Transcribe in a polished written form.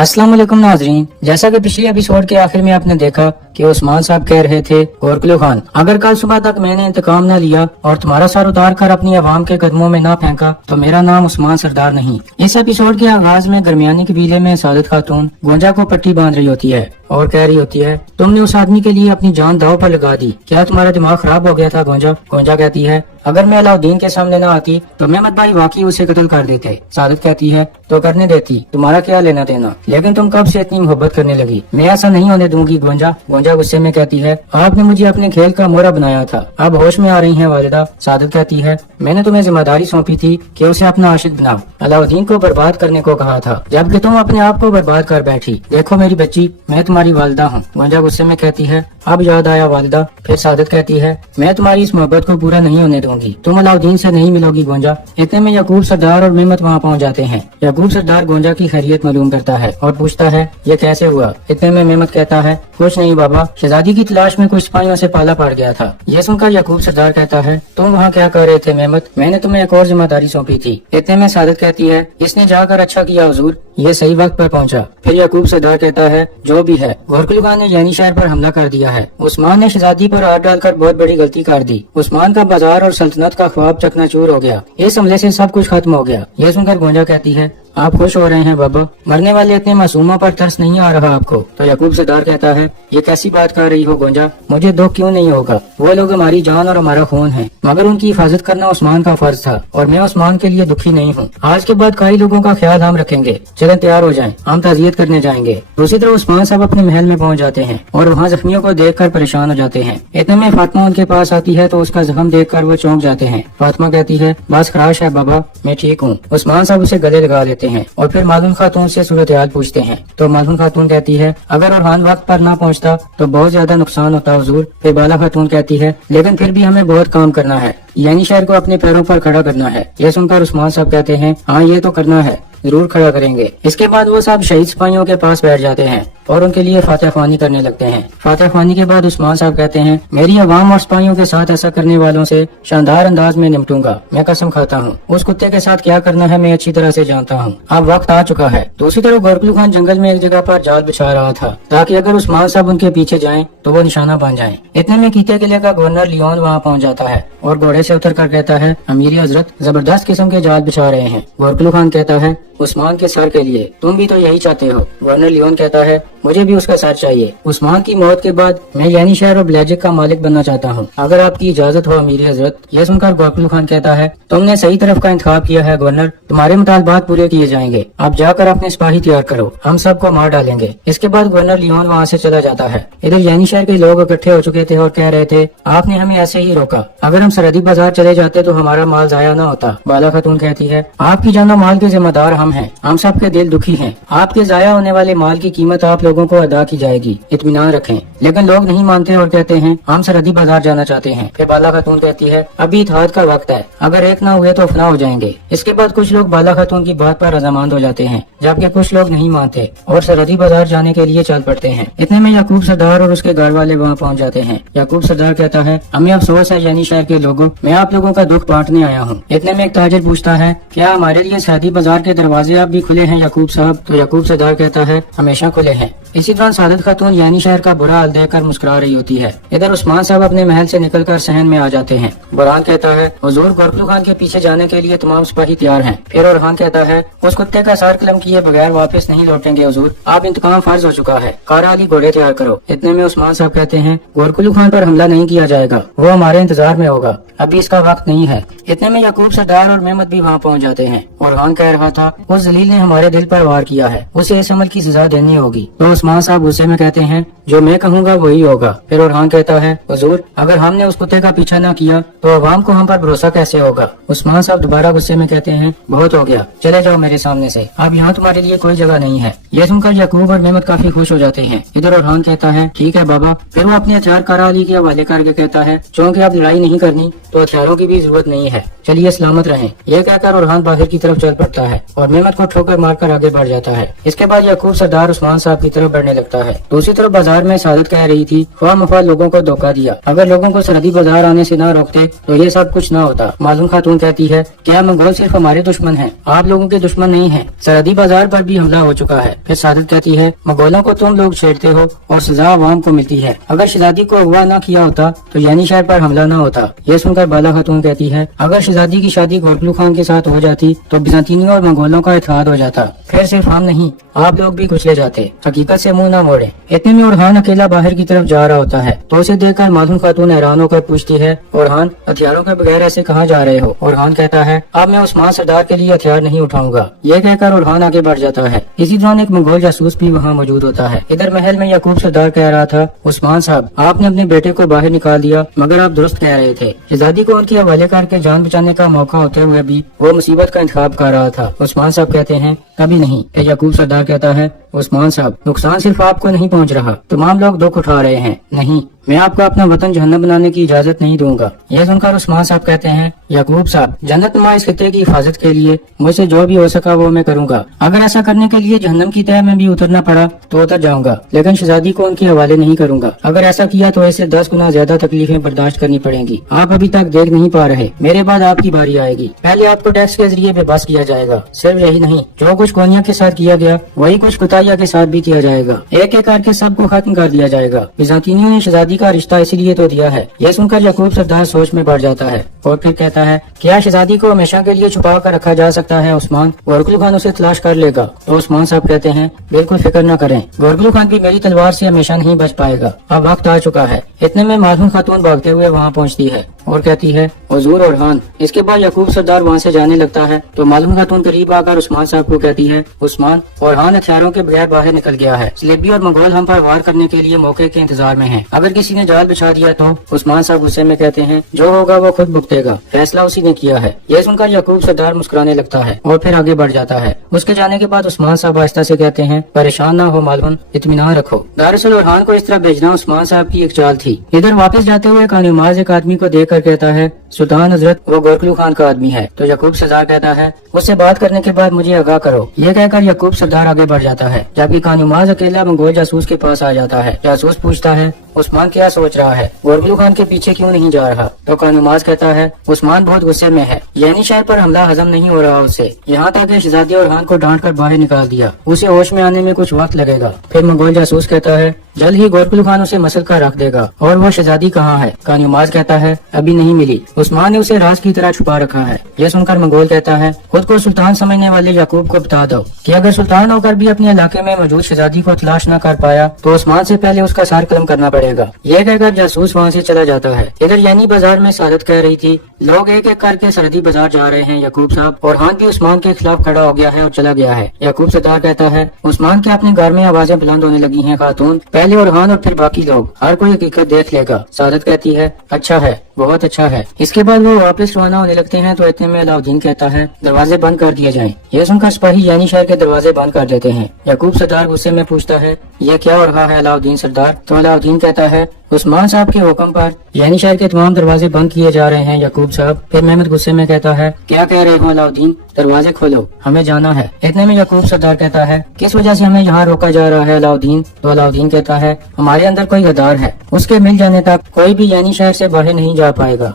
अस्सलाम वालेकुम नाजरीन, जैसा कि पिछले एपिसोड के आखिर में आपने देखा कि उस्मान साहब कह रहे थे गोरकुल खान, अगर कल सुबह तक मैंने इंतकाम न लिया और तुम्हारा सर उतार कर अपनी अवाम के कदमों में न फेंका तो मेरा नाम उस्मान सरदार नहीं। इस एपिसोड के आगाज में दरमियानी कबीले में सादत खातून गोंजा को पट्टी बांध रही होती है और कह रही होती है, तुमने उस आदमी के लिए अपनी जान दाव पर लगा दी, क्या तुम्हारा दिमाग खराब हो गया था गोंजा? गोंजा कहती है, अगर मैं अलाउद्दीन के सामने न आती तो मेहमद भाई वाकई उसे कत्ल कर देते। सादत कहती है, तो करने देती, तुम्हारा क्या लेना देना, लेकिन तुम कब से इतनी मोहब्बत करने लगी? मैं ऐसा नहीं होने दूंगी गोंजा। गोंजा गुस्से में कहती है, आपने मुझे अपने खेल का मोहरा बनाया था, अब होश में आ रही हैं वालिदा। सादत कहती है, मैंने तुम्हें जिम्मेदारी सौंपी थी कि उसे अपना आशिक बनाओ, अलाउद्दीन को बर्बाद करने को कहा था, जबकि तुम अपने आप को बर्बाद कर बैठी। देखो मेरी बच्ची, मैं तुम्हारी वालिदा हूँ। गोंजा गुस्से में कहती है, अब याद आया वालिदा। फिर सादत कहती है, मैं तुम्हारी इस मोहब्बत को पूरा नहीं होने दूंगी, तुम अलाउद्दीन से नहीं मिलोगी गोंजा। इतने में याकूब सरदार और मेहमत वहाँ पहुँच जाते हैं। याकूब सरदार गोंजा की खैरियत मालूम करता है और पूछता है, ये कैसे हुआ? इतने में मेहमत कहता है, कुछ नहीं बाबा, शहजादी की तलाश में कुछ सिपाहियों से पाला पड़ गया था। ये सुनकर याकूब सरदार कहता है, तुम वहाँ क्या कर रहे थे मेहमत? मैंने तुम्हें एक और जिम्मेदारी सौंपी थी। इतने में सादत कहती है, इसने जाकर अच्छा किया हुजूर, ये सही वक्त पर पहुँचा। फिर याकूब सरदार कहता है, जो भी है, गोरकुल खान ने यानी शहर पर हमला कर दिया है। उस्मान ने शहजादी पर हाथ डालकर बहुत बड़ी गलती कर दी। उस्मान का बाजार और सल्तनत का ख्वाब चकनाचूर हो गया। इस हमले से सब कुछ खत्म हो गया। ये सुनकर गोंजा कहती है, आप खुश हो रहे हैं बाबा, मरने वाले इतने मासूमों पर तरस नहीं आ रहा आपको? तो याकूब सरदार कहता है, ये कैसी बात कर रही हो गोंजा, मुझे दुख क्यों नहीं होगा? वो लोग हमारी जान और हमारा खून है, मगर उनकी हिफाजत करना उस्मान का फर्ज था और मैं उस्मान के लिए दुखी नहीं हूँ। आज के बाद कई लोगों का ख्याल हम रखेंगे। चलें तैयार हो जाएं, हम ताज़ियत करने जाएंगे। दूसरी तरफ उस्मान साहब अपने महल में पहुँच जाते हैं और वहाँ जख्मियों को देख कर परेशान हो जाते हैं। इतने में फातिमा उनके पास आती है तो उसका जख्म देख कर वो चौंक जाते हैं। फातिमा कहती है, बस खराश है बाबा, मैं ठीक हूँ। उस्मान साहब उसे गले लगा लेते हैं और फिर मालूम खातून से सूरत हाल पूछते हैं। तो मालूम खातून कहती है, अगर ओरहान वक्त पर ना पहुंचता तो बहुत ज्यादा नुकसान होता हुजूर। फिर बाला खातून कहती है, लेकिन फिर भी हमें बहुत काम करना है, यानी शहर को अपने पैरों पर खड़ा करना है। ये सुनकर उस्मान साहब कहते हैं, हाँ ये तो करना है, जरूर खड़ा करेंगे। इसके बाद वो सब शहीद सिपाहियों के पास बैठ जाते हैं और उनके लिए फातिहा ख्वानी करने लगते हैं। फातिहा ख्वानी के बाद उस्मान साहब कहते हैं, मेरी अवाम और सिपाहियों के साथ ऐसा करने वालों से शानदार अंदाज में निपटूंगा, मैं कसम खाता हूँ। उस कुत्ते के साथ क्या करना है मैं अच्छी तरह से जानता हूँ। अब वक्त आ चुका है। दूसरी तरफ गोरकुल खान जंगल में एक जगह पर जाल बिछा रहा था ताकि अगर उस्मान साहब उनके पीछे जाएं तो वो निशाना बन जाएं। इतने में कीते किले का गवर्नर लियोन वहाँ पहुँच जाता है और घोड़े से उतर कर कहता है, अमीरी हजरत जबरदस्त किस्म के जाल बिछा रहे हैं। गोरकुल खान कहता है, उस्मान के सर के लिए, तुम भी तो यही चाहते हो? गवर्नर लियोन कहता है, मुझे भी उसका सर चाहिए। उस्मान की मौत के बाद मैं यानी शहर और ब्लैजिक का मालिक बनना चाहता हूँ, अगर आपकी इजाजत हो अमीर हजरत। यह सुनकर गोरकुल खान कहता है, तुमने सही तरफ का इंतखाब किया है गवर्नर, तुम्हारे मुतालबात पूरे किए जाएंगे। आप जाकर अपने सिपाही तैयार करो, हम सबको मार डालेंगे। इसके बाद गवर्नर लियोन वहाँ से चला जाता है। इधर यानी शहर के लोग इकट्ठे हो चुके थे और कह रहे थे, आपने हमें ऐसे ही रोका, अगर हम सरहदी बाजार चले जाते तो हमारा माल जाया न होता। बाला खातून कहती है, आपकी जान माल के जिम्मेदार हम हैं, हम सबके दिल दुखी हैं। आपके जाया होने वाले माल की कीमत आप लोगों को अदा की जाएगी, इत्मीनान रखें। लेकिन लोग नहीं मानते और कहते हैं, हम सरहदी बाजार जाना चाहते हैं। फिर बाला खातून कहती है, अभी इत्तेहाद का वक्त है, अगर एक ना हुए तो फना हो जाएंगे। इसके बाद कुछ लोग बाला खातून की बात पर रजामंद हो जाते हैं, जबकि कुछ लोग नहीं मानते और सरहदी बाजार जाने के लिए चल पड़ते हैं। इतने में याकूब सरदार और उसके घर वाले वहाँ पहुँच जाते हैं। याकूब सरदार कहता है, हमें अफसोस है यानी शहर के लोगों, मैं आप लोगों का दुख बांटने आया हूँ। इतने में एक ताजिर पूछता है, क्या हमारे लिए सरहदी बाजार के दरवाजे अब भी खुले हैं याकूब साहब? तो याकूब सरदार कहता है, हमेशा खुले हैं। इसी दौरान सादत खातून यानी शहर का बुरा हाल देखकर मुस्कुरा रही होती है। इधर उस्मान साहब अपने महल से निकलकर सहन में आ जाते हैं। बुरहान कहता है, हुजूर गोरकुल खान के पीछे जाने के लिए तमाम सिपाही तैयार हैं। फिर ओरहान कहता है, उस कुत्ते का सर कलम किए बगैर वापस नहीं लौटेंगे हुजूर, आप इंतकाम फर्ज हो चुका है, कारा अली घोड़े तैयार करो। इतने में उस्मान साहब कहते हैं, गोरकुल खान पर हमला नहीं किया जाएगा, वो हमारे इंतजार में होगा, अभी इसका वक्त नहीं है। इतने में याकूब सरदार और मेहमत भी वहाँ पहुँच जाते हैं। ओरहान कह रहा था, उस जलील ने हमारे दिल पर वार किया है, उसे इस अमल की सजा देनी होगी। तो उस्मान साहब गुस्से में कहते हैं, जो मैं कहूँगा वही होगा। फिर ओरहान कहता है, हुजूर अगर हमने उस कुत्ते का पीछा न किया तो अवाम को हम पर भरोसा कैसे होगा? उस्मान साहब दोबारा गुस्से में कहते हैं, बहुत हो गया, चले जाओ मेरे सामने से, अब यहाँ तुम्हारे लिए कोई जगह नहीं है। यह सुनकर याकूब और मेहमत काफी खुश हो जाते हैं। इधर ओरहान कहता है, ठीक है बाबा। फिर वो अपने हथियार कारा अली के हवाले करके कहता है, चूँकि अब लड़ाई नहीं करनी तो हथियारों की भी जरूरत नहीं है, चलिए सलामत रहें। यह कहकर ओरहान बाहर की तरफ चल पड़ता है और मेहमत को ठोकर मारकर आगे बढ़ जाता है। इसके बाद याकूब सरदार उस्मान साहब की तरफ बढ़ने लगता है। दूसरी तरफ बाजार में सादत कह रही थी, ख्वाह मख्वाह लोगों को धोखा दिया। अगर लोगों को सरहदी बाजार आने से न रोकते तो ये सब कुछ न होता। मालूम खातून कहती है, क्या मंगोल सिर्फ हमारे दुश्मन हैं, आप लोगों के दुश्मन नहीं हैं। सरहदी बाजार पर भी हमला हो चुका है। फिर सादत कहती है, मंगोलों को तुम लोग छेड़ते हो और सजा अवाम को मिलती है। अगर शहजादी को अगवा न किया होता तो यानी शहर पर हमला न होता। ये सुनकर बाला खातून कहती है, अगर शहजादी की शादी गोरखलू खान के साथ हो जाती तो बिजांतीनियों और मंगोलों का इत्तेहाद हो जाता। फिर सिर्फ हम नहीं, आप लोग भी कुचले जाते। हकीकत से मुंह न मोड़े। इतने में ओरहान अकेला बाहर की तरफ जा रहा होता है तो उसे देखकर मालूम खातून हैरान होकर पूछती है, ओरहान, हथियारों के बगैर ऐसे कहाँ जा रहे हो। ओरहान कहता है, अब मैं उस्मान सरदार के लिए हथियार नहीं उठाऊंगा। ये कहकर ओरहान आगे बढ़ जाता है। इसी दौरान एक मंगोल जासूस भी वहाँ मौजूद होता है। इधर महल में याकूब सरदार कह रहा था, उस्मान साहब, आपने अपने बेटे को बाहर निकाल दिया, मगर आप दुरुस्त कह रहे थे। शहजादी को उनके हवाले करके जान बचाने का मौका होते हुए भी वो मुसीबत का इंतखाब कर रहा था। उस्मान साहब कहते हैं, कभी नहीं। याकूब सरदार कहता है, उस्मान साहब, नुकसान सिर्फ आपको नहीं पहुंच रहा, तमाम लोग दुख उठा रहे हैं। नहीं, मैं आपको अपना वतन जहन्नम बनाने की इजाजत नहीं दूंगा। यह सुनकर उस्मान साहब कहते हैं, याकूब साहब, जन्नत नुमा इस खित्ते की हिफाजत के लिए मुझसे जो भी हो सका वो मैं करूंगा। अगर ऐसा करने के लिए जहन्नम की तह में भी उतरना पड़ा तो उतर जाऊंगा, लेकिन शहजादी को उनके हवाले नहीं करूंगा। अगर ऐसा किया तो इसे 10 गुना ज्यादा तकलीफें बर्दाश्त करनी पड़ेंगी। आप अभी तक देख नहीं पा रहे, मेरे बाद आपकी बारी आएगी। पहले आपको टैक्स के जरिए बेबस किया जाएगा। सिर्फ यही नहीं, जो कुछ कोनिया के साथ किया गया वही कुछ कुताया के साथ भी किया जाएगा। एक एक करके सबको खत्म कर दिया जाएगा। बिजांतीनियों ने शहजादी का रिश्ता इसलिए तो दिया है। यह सुनकर याकूब सरदार सोच में पड़ जाता है और फिर कहता है, क्या शहजादी को हमेशा के लिए छुपा कर रखा जा सकता है उस्मान? गोरखलू खान उसे तलाश कर लेगा। तो उस्मान साहब कहते हैं, बिल्कुल फिक्र न करें, गोरखलू खान भी मेरी तलवार से हमेशा नहीं बच पाएगा। अब वक्त आ चुका है। इतने में मालूम खातून भागते हुए वहाँ पहुँचती है और कहती है, हुजूर ओरहान। इसके बाद याकूब सरदार वहाँ से जाने लगता है तो मालूम खातून करीब आकर उस्मान साहब को कहती है, उस्मान, ओरहान हथियारों के बगैर बाहर निकल गया है। सलेबी और मंगोल हम पर वार करने के लिए मौके के इंतजार में हैं। अगर किसी ने जाल बिछा दिया तो? उस्मान साहब गुस्से में कहते हैं, जो होगा वो खुद भुगतेगा, फैसला उसी ने किया है। यह सुनकर याकूब सरदार मुस्कुराने लगता है और फिर आगे बढ़ जाता है। उसके जाने के बाद उस्मान साहब आहिस्ता से कहते हैं, परेशान ना हो मालवन, इत्मीनान रखो। दरअसल ओरहान को इस तरह भेजना उस्मान साहब की एक चाल थी। इधर वापस जाते हुए कानूमाज एक आदमी को देख कर कहता है, सुल्तान हजरत, वो गोरखलू खान का आदमी है। तो याकूब सरदार कहता है, उससे बात करने के बाद मुझे आगाह करो। ये कहकर याकूब सरदार आगे बढ़ जाता है, जबकि कानूमाज अकेला मंगोल जासूस के पास आ जाता है। जासूस पूछता है, उस्मान क्या सोच रहा है, गोरखलू खान के पीछे क्यों नहीं जा रहा? तो कानूमाज कहता है, उस्मान बहुत गुस्से में है, यानी शहर पर हमला हजम नहीं हो रहा उससे, यहाँ तक कि शहजादी ओरहान को डांट कर बाहर निकाल दिया। उसे होश में आने में कुछ वक्त लगेगा। फिर मंगोल जासूस कहता है, जल्द ही गोरखलू खान उसे मसल कर रख देगा। और वो शहजादी कहाँ है? कानूमाज कहता है, अभी नहीं मिली, उस्मान ने उसे राज की तरह छुपा रखा है। यह सुनकर मंगोल कहता है, खुद को सुल्तान समझने वाले याकूब को बता दो कि अगर सुल्तान होकर भी अपने इलाके में मौजूद शहजादी को तलाश न कर पाया तो उस्मान से पहले उसका सर कलम करना पड़ेगा। यह कहकर जासूस वहाँ से चला जाता है। इधर यानी बाजार में सादत कह रही थी, लोग एक एक करके सरहदी बाजार जा रहे हैं याकूब साहब। ओरहान भी उस्मान के खिलाफ खड़ा हो गया है और चला गया है। याकूब सरदार कहता है, उस्मान के अपने घर में आवाजें बुलंद होने लगी हैं खातून, पहले ओरहान और फिर बाकी लोग, हर कोई हकीकत देख लेगा। सादत कहती है, अच्छा है, बहुत अच्छा है। इसके बाद वो वापस रवाना होने लगते हैं तो इतने में अलाउद्दीन कहता है, दरवाजे बंद कर दिए जाएं। यह सुनकर सिपाही यानी शहर के दरवाजे बंद कर देते हैं। याकूब सरदार गुस्से में पूछता है, यह क्या हो रहा है अलाउद्दीन सरदार? तो अलाउद्दीन कहता है, उस्मान साहब के हुक्म पर यानी शहर के तमाम दरवाजे बंद किए जा रहे हैं याकूब साहब। फिर मेहमद गुस्से में कहता है, क्या कह रहे हो अलाउद्दीन, दरवाजे खोलो, हमें जाना है। इतने में याकूब सरदार कहता है, किस वजह से हमें यहाँ रोका जा रहा है अलाउद्दीन? तो अलाउद्दीन कहता है, हमारे अंदर कोई गद्दार है, उसके मिल जाने तक कोई भी यानी शहर से बाहर नहीं जा पाएगा।